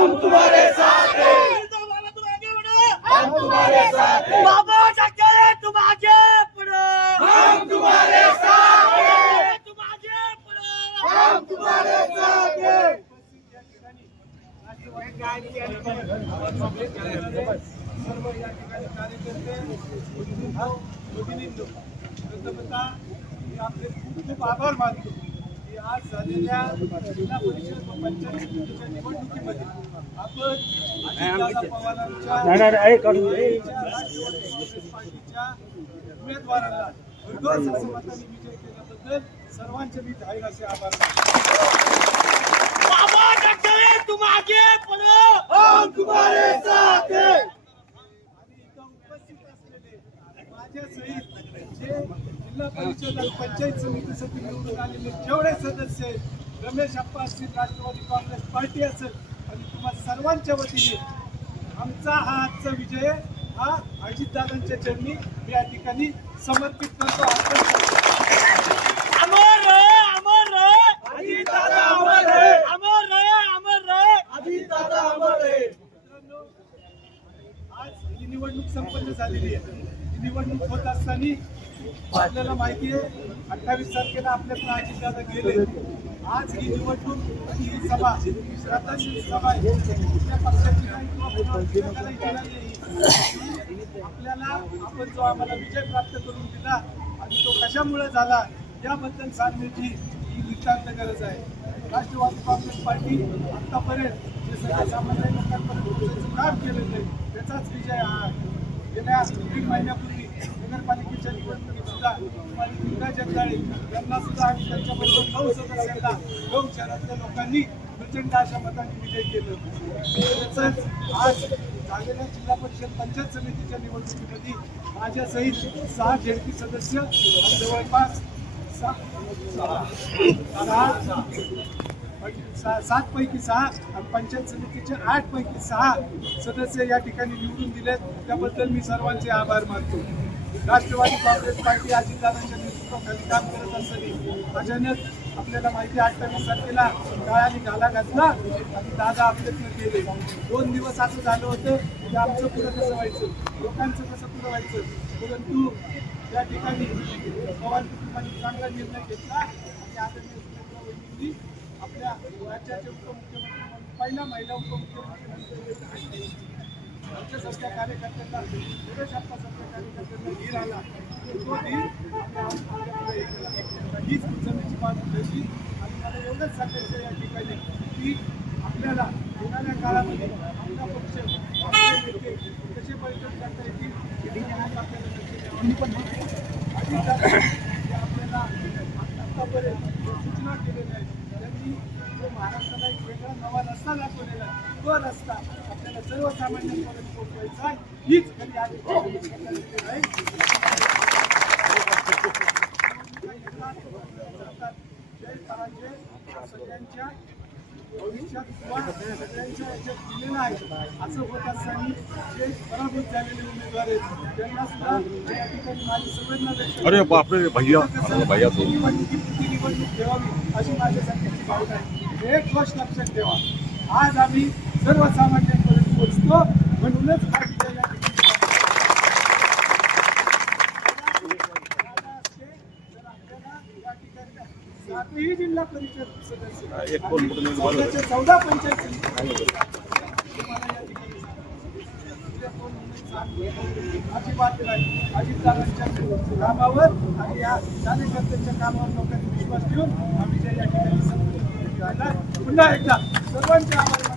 हम तुम्हारे साथ हैं, तुम आगे बढ़ो, हम तुम्हारे साथ हैं, बाबा जाके तुम आगे बढ़ो, हम तुम्हारे साथ हैं, तुम आगे बढ़ो, हम तुम्हारे साथ हैं। खूप आभार मानतो की आज झालेल्या जिल्हा परिषद व पंचायत समितीच्या निवडणुकीमध्ये आपण अजितदादा पवारांच्या राष्ट्रवादी काँग्रेस पार्टीच्या उमेदवारांना भरघोस असं मतांनी विजय केल्याबद्दल सर्वांचे मी जाहीर असे आभार बाबा जाके तुम आगे बढ़ो, हम तुम्हारे साथ हैं। आणि इथं उपस्थित असलेले माझ्यासहित जे जिल्हा परिषद आणि पंचायत समितीसाठी निवडून आलेले जेवढे सदस्य आहेत, रमेश अप्पा असतील, राष्ट्रवादी काँग्रेस पार्टी असेल, आणि तुम्हा सर्वांच्या वतीने आमचा हा आजचा विजय हा अजितदादांच्या चरणी मी या ठिकाणी समर्पित करतो. अमर रहे, अमर रहे, अजितदादा अमर रहे, अमर रहे, अमर रहे, अजितदादा अमर रहे. आज ही निवडणूक संपन्न झालेली आहे. ही निवडणूक होत असताना आपल्याला माहिती आहे 28 तारखेला आपल्याकडे अजितदादा गेले. आज ही निवडणूक ही सभा श्रद्धांजली सभा आहे. कुठल्या पक्षाची नाही किंवा कुणाची नाही. आपल्याला आपण जो आम्हाला विजय प्राप्त करून दिला आणि तो कशामुळे झाला याबद्दल सांगण्याची ही नितांत गरज आहे. राष्ट्रवादी काँग्रेस पार्टी आतापर्यंत जे सर्वसामान्य लोकांपर्यंत पोहोचण्याचं काम केलेलं आहे त्याचाच विजय हा आहे. गेल्या 3 महिन्यापूर्वी नगरपालिकेच्या निवडणुकीत सुद्धा दुर्गा जगदाळे यांना सुद्धा आणि त्यांच्याबरोबर 9 सदस्यांना 9 शहरातल्या लोकांनी प्रचंड अशा मतांनी विजय केलं. तसंच आज झालेल्या जिल्हा परिषद पंचायत समितीच्या निवडणुकीमध्ये माझ्यासहित 6 झेडपी सदस्य आणि जवळपास 7 पैकी 6 आणि पंचायत समितीचे 8 पैकी 6 सदस्य या ठिकाणी निवडून दिलेत. त्याबद्दल मी सर्वांचे आभार मानतो. राष्ट्रवादी काँग्रेस पार्टी अजितदादांच्या नेतृत्वाखाली काम करत असताना अचानक आपल्याला माहिती 28 तारखेला काळाने घाला घातला आणि दादा आपल्यातनं गेले. 2 दिवस असं झालं होतं की आमचं पुढं कसं व्हायचं, लोकांचं कसं पुढं व्हायचं. परंतु या ठिकाणी पवार कुटुंबांनी चांगला निर्णय घेतला आणि आदरणीय आपल्या राज्याचे उपमुख्यमंत्री म्हणून पहिला महिला उपमुख्यमंत्री आमच्यासारख्या कार्यकर्त्यांना रमेश अप्पासारख्या कार्यकर्त्यांना धीर आला. तो धीर हीच जमिनीची बाजू ठेवली. आणि मला एवढंच सांगायचं या ठिकाणी की आपल्याला येणाऱ्या काळामध्ये आपला पक्ष आपले नेते कसे बळकट करता येतील आपल्याला आपल्याला आतापर्यंत सूचना केलेल्या आहेत. त्यांनी जो महाराष्ट्राला एक वेगळा नवा रस्ता दाखवलेला आहे तो रस्ता आपल्याला सर्वसामान्यांपर्यंत पोहोचवायचा आहे. हीच खरी आहे. जय पराजय सगळ्यांच्या भविष्यात किंवा सगळ्यांच्या याच्यात दिलेलं आहे. असं होत असताना जे पराभूत झालेले उमेदवार आहेत त्यांना सुद्धा या ठिकाणी माझी संवेदना व्यक्त अरे बापरे भैया भैया निवडणूक ठेवावी अशी माझ्यासारख्याची भावना आहे. एक गोष्ट लक्षात ठेवा, आज आम्ही सर्वसामान्यांपर्यंत पोहोचतो म्हणूनच हा विजय या ठिकाणी. सातही जिल्हा परिषद सदस्य 14 पंचायत समिती अजिबात नाही. अजितदादांच्या कामावर आणि या कार्यकर्त्यांच्या कामावर लोकांनी विश्वास ठेवून हा विजय या ठिकाणी संपन्न. पुन्हा एकदा सर्वांचे आभार.